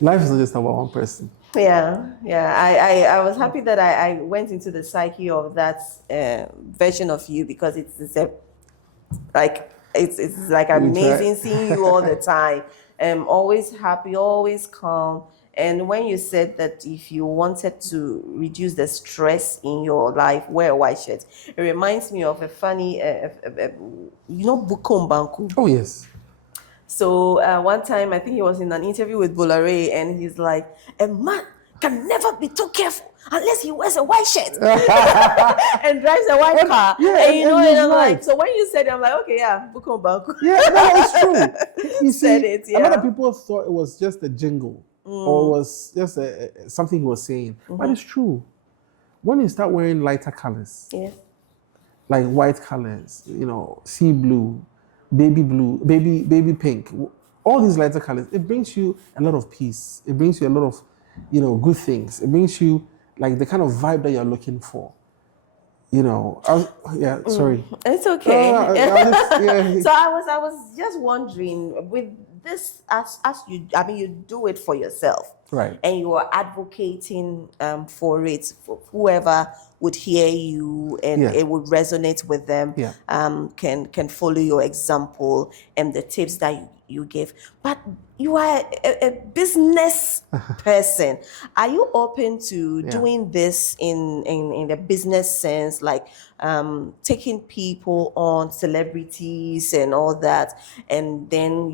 Life is not just about one person. Yeah. I was happy that I went into the psyche of that version of you, because it's like amazing seeing you all the time. Always happy, always calm. And when you said that if you wanted to reduce the stress in your life, wear a white shirt, it reminds me of a funny, Bukom Banku. Oh, yes. So one time, I think he was in an interview with Bolare, and he's like, a man can never be too careful unless he wears a white shirt and drives a white car. Yeah, and I'm right. like, so when you said it, I'm like, okay, yeah, Bukom Banku. Yeah, no, it's true. You see, Said it, a lot yeah. of people thought it was just a jingle or it was just something he was saying. But it's true. When you start wearing lighter colors, Yes. like white colors, sea blue, baby pink, all these lighter colors, it brings you a lot of peace. It brings you a lot of, good things. It brings you like the kind of vibe that you're looking for. Sorry. It's okay. Yeah. So I was just wondering, with this, as you, you do it for yourself, Right. And you are advocating for it, for whoever would hear you and Yeah. it would resonate with them. Yeah. Can follow your example and the tips that you give. But you are a business person. Are you open to doing this in the business sense, like taking people on, celebrities and all that, and then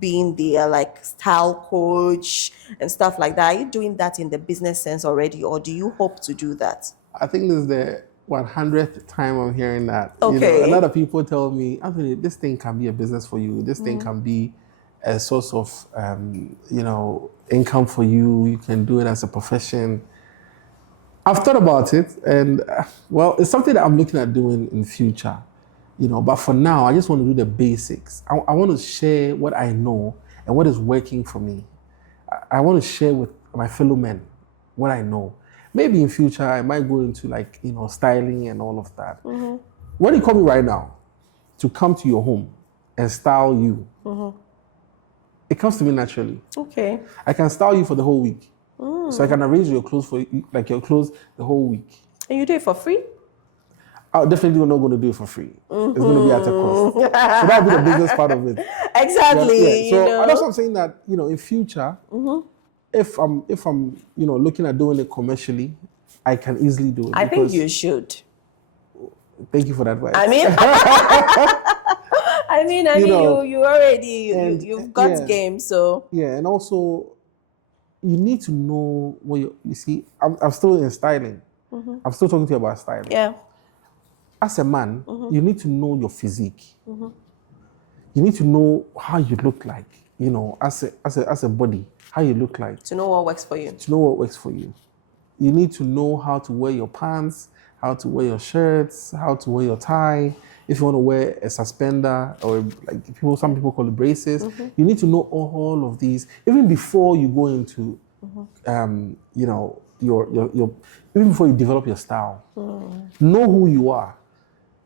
being their like style coach and stuff like that? Are you doing that in the business sense already, or do you hope to do that? I think this is the 100th time I'm hearing that. Okay. A lot of people tell me, Anthony, this thing can be a business for you. This thing can be a source of, income for you. You can do it as a profession. I've thought about it, and it's something that I'm looking at doing in future. But for now, I just want to do the basics. I want to share what I know and what is working for me. I want to share with my fellow men what I know. Maybe in future, I might go into styling and all of that. When you call me right now to come to your home and style you, it comes to me naturally. Okay. I can style you for the whole week. So I can arrange your clothes for you, like your clothes the whole week. And you do it for free? I'm definitely not going to do it for free. It's going to be at a cost. So that'll be the business part of it. Exactly. So that's what I'm saying, that in future, if I'm looking at doing it commercially, I can easily do it. I think you should. Thank you for that advice. You already you've got game, so and also you need to know what you see. I'm still in styling. I'm still talking to you about styling. Yeah. As a man, you need to know your physique. You need to know how you look like. As a body, how you look like. To know what works for you. To know what works for you. You need to know how to wear your pants, how to wear your shirts, how to wear your tie. If you want to wear a suspender, or some people call it braces, you need to know all of these even before you go into You know, your even before you develop your style, know who you are,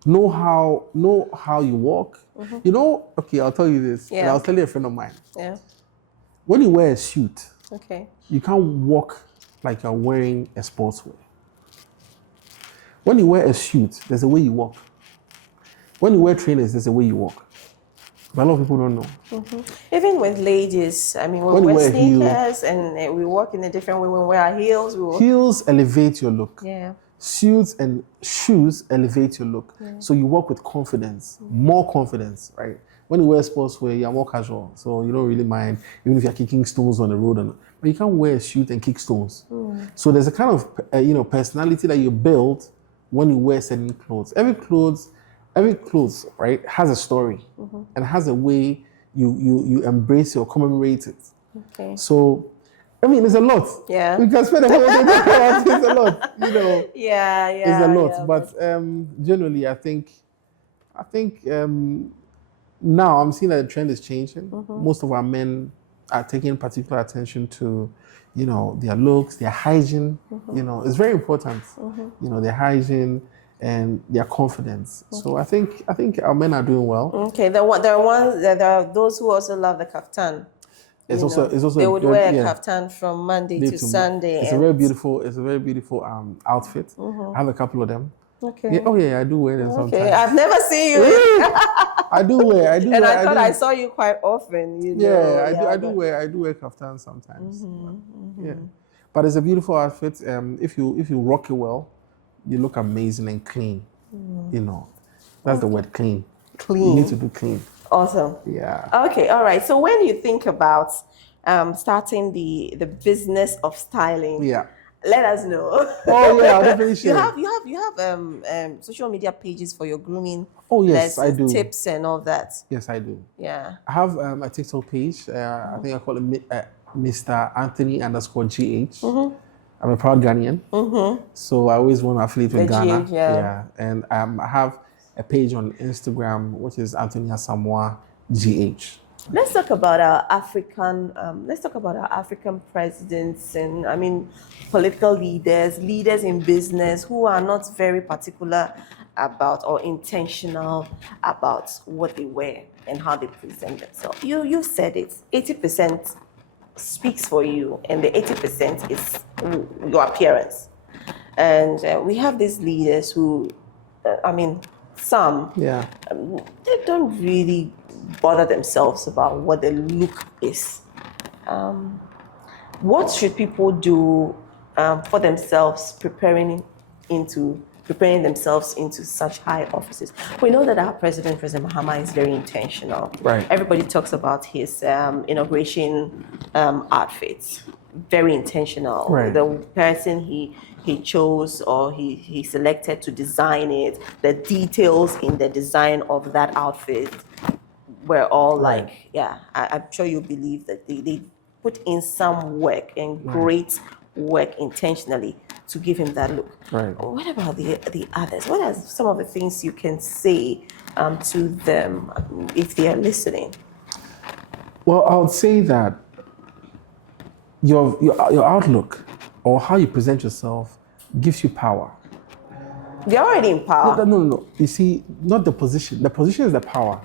know how you walk. You know, okay, I'll tell you this, and I'll tell you a friend of mine. Yeah. When you wear a suit, Okay. you can't walk like you're wearing a sportswear. When you wear a suit, there's a way you walk. When you wear trainers, there's a way you walk. But a lot of people don't know. Even with ladies, I mean, When we you wear wear a heel, sneakers and we walk in a different way. When we wear our heels, we walk. heels elevate your look. Yeah. Suits and shoes elevate your look. So you walk with confidence, more confidence, right? When you wear sportswear, you're more casual. So you don't really mind, even if you're kicking stones on the road. But you can't wear a suit and kick stones. So there's a kind of personality that you build when you wear certain clothes. Every clothes, right, has a story and has a way you embrace it or commemorate it. Okay. So, I mean, it's a lot. Yeah. We can spend a whole day talking about it. It's a lot, you know. Yeah. It's a lot. Yeah, But generally, I think now I'm seeing that the trend is changing. Most of our men are taking particular attention to, you know, their looks, their hygiene. You know, it's very important. You know, their hygiene and their confidence. So I think our men are doing well. Okay. There are those who also love the kaftan. It's also they would wear a kaftan from Monday to Sunday. It's a very beautiful outfit. I have a couple of them. Okay. Yeah, oh yeah, I do wear them sometimes. Okay, I've never seen you. I do wear. And I thought I saw you quite often. You know. Yeah, I do wear kaftan sometimes. Yeah, but it's a beautiful outfit. If you rock it well, you look amazing and clean. You know, that's the word, clean. Clean. You need to be clean. Awesome. Yeah. Okay. All right. So when you think about starting the business of styling, Yeah. let us know. Oh yeah, I'll definitely share. You have social media pages for your grooming. Oh yes, I do. Tips and all that. Yes, I do. Yeah. I have a TikTok page. I think I call it Mr. Anthony _GH. I'm a proud Ghanaian, so I always want to affiliate with Ghana. GH, yeah. And I have a page on Instagram, which is Anthony Asamoah GH. Let's talk about our African. Presidents and political leaders in business who are not very particular about or intentional about what they wear and how they present themselves. You said it. 80% speaks for you, and the 80% is your appearance. And we have these leaders who, some, they don't really bother themselves about what the look is. What should people do for themselves preparing themselves into such high offices? We know that our President Mahama, is very intentional. Right. Everybody talks about his inauguration outfits. Very intentional. Right. The person he chose or he selected to design it, the details in the design of that outfit were all like, I'm sure you believe that they put in some work and great work intentionally to give him that look. Right. What about the others? What are some of the things you can say to them if they are listening? Well, I would say that your outlook or how you present yourself gives you power. They're already in power. No. You see, not the position. The position is the power.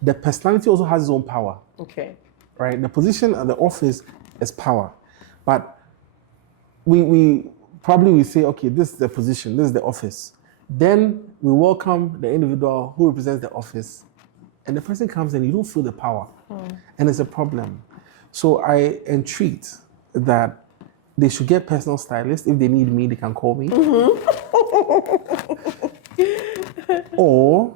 The personality also has its own power. Okay. Right? The position and the office is power. But we probably say, okay, this is the position, this is the office. Then we welcome the individual who represents the office, and the person comes and you don't feel the power. And it's a problem. So I entreat that they should get personal stylists. If they need me, they can call me. Or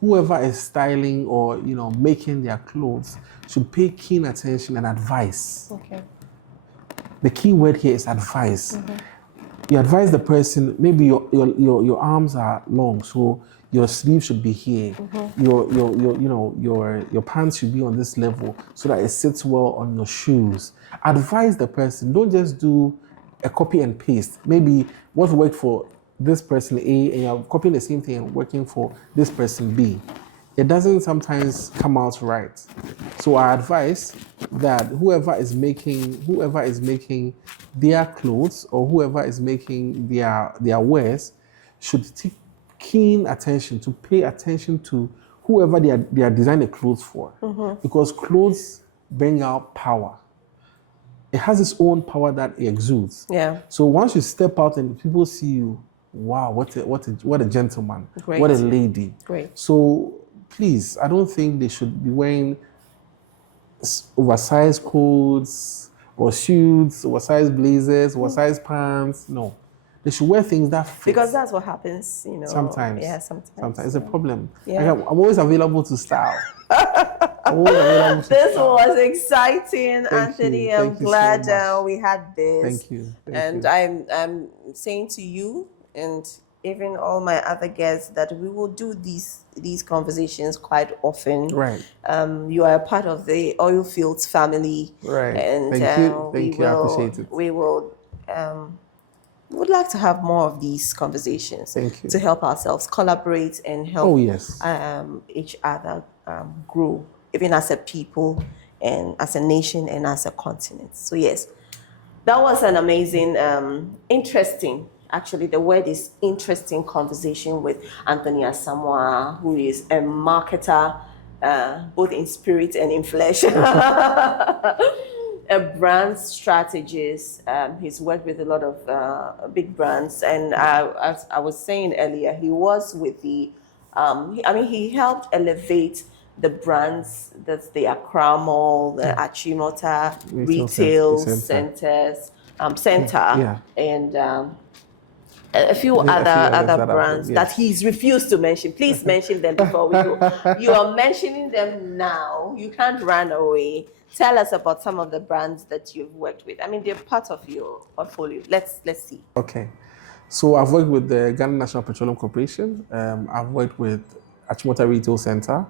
whoever is styling or making their clothes should pay keen attention and advice. Okay. The key word here is advice. You advise the person, maybe your arms are long, so your sleeve should be here. Your pants should be on this level so that it sits well on your shoes. Advise the person. Don't just do a copy and paste. Maybe what worked for this person A and you're copying the same thing and working for this person B. it doesn't sometimes come out right. So I advise that whoever is making their clothes or whoever is making their wares should take keen attention to pay attention to whoever they are designing clothes for, because clothes bring out power. It has its own power that it exudes. Yeah. So once you step out and people see you, wow, what a gentleman, Great. what a lady. Great. So please, I don't think they should be wearing oversized coats or suits, oversized blazers, oversized pants. No, they should wear things that fit. Because that's what happens, you know. Sometimes. Yeah, sometimes. Sometimes it's a problem. Yeah. Like, I'm always available to style. I'm always available to This style. was exciting, Thank Anthony. you. I'm Thank you so glad much. we had this. Thank you. Thank And you. I'm saying to you and even all my other guests that we will do these conversations quite often. Right. You are a part of the Oil Fields family. Right. And Thank you. Thank you. I appreciate it. We will would like to have more of these conversations. Thank you. To help ourselves collaborate and help Oh, yes. each other grow, even as a people and as a nation and as a continent. So yes, that was an amazing, interesting, actually the word is interesting, conversation with Anthony Asamoah, who is a marketer, both in spirit and in flesh. A brand strategist. He's worked with a lot of big brands, and as I was saying earlier, he was with the. He helped elevate the brands. That's the Accra Mall, the Achimota Retail Centers, Center, and a few other brands that he's refused to mention. Please mention them before we go. You are mentioning them now. You can't run away. Tell us about some of the brands that you've worked with. I mean, they're part of your portfolio. Let's see. Okay. So I've worked with the Ghana National Petroleum Corporation. I've worked with Achimota Retail Center.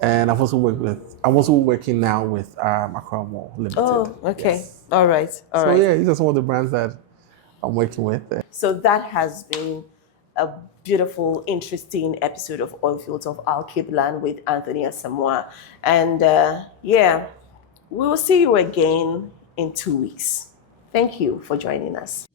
And I'm also working now with Accra Mall Limited. Oh, okay. Yes. All right. So yeah, these are some of the brands that I'm working with. So that has been a beautiful, interesting episode of Oil Fields of Alkebulan with Anthony Asamoah. And we will see you again in 2 weeks. Thank you for joining us.